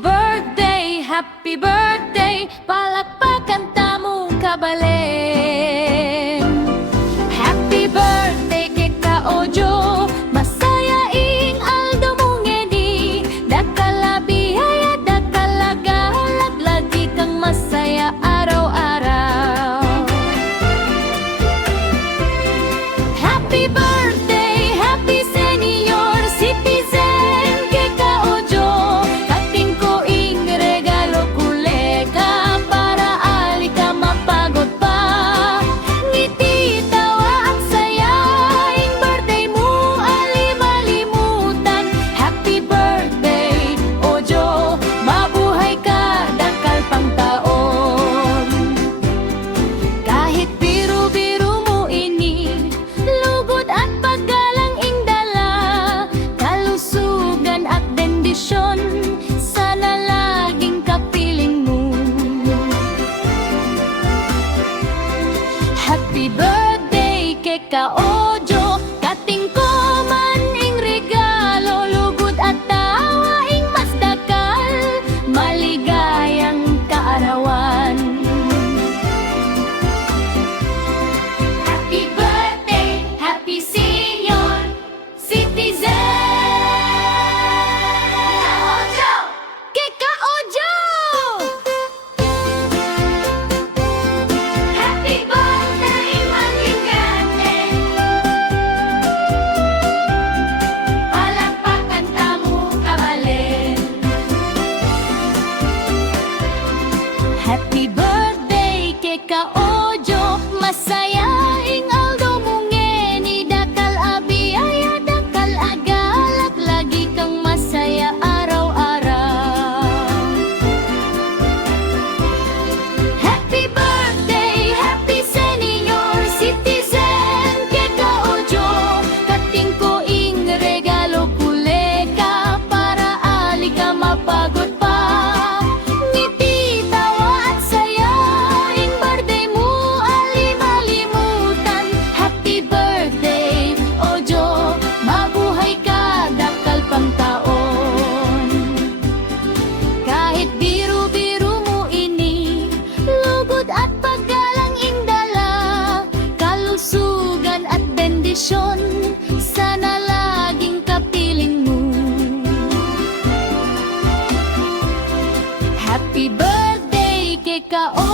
happy birthday, palakpakan tamo kabalen. Happy birthday kay Ka-Ojo, masayaing aldo mong ngeni. Dakalabihaya, dakalagalag, lagi kang masaya araw-araw. Happy birthday, happy senior citizen kay Ka-Ojo. Kating ko ing regalo kuleka para ali ka mapagod pa. Ngiti, tawa at saya, ing birthday mo ali malimutan. Happy birthday, Ojo, mabuhay ka dakal pang taon. Kahit biro-biro mo ini, lugod at paggalang ing dala, kalusugan at bendisyon, sana laging kapiling mo. Happy birthday kay Ka-Ojo, kating ko man ing regalo, lugod at tawa ing mas dakal, maligayang kaarawan. Happy birthday, happy senior citizen! Ka-Ojo! Kay Ka-Ojo! Happy birthday, maligante! Palakpakan tamo kabalen. Happy birthday kay Ka-Ojo, masayaing aldo mong ngeni. Dakal abiyaya, dakal agalak, lagi kang masaya araw-araw. Happy birthday, happy senior citizen kay Ka-Ojo. Kating ko ing regalo kuleka para ali ka mapagod pa. Ngiti, tawa at saya, ing birthday mo ali malimutan. Happy birthday, Ojo, mabuhay ka dakal pang taon. Kahit biro-biro mo ini, lugod at paggalang ing dala, kalusugan at bendisyon, sana laging kapiling mo. Happy birthday kay Ka-Ojo.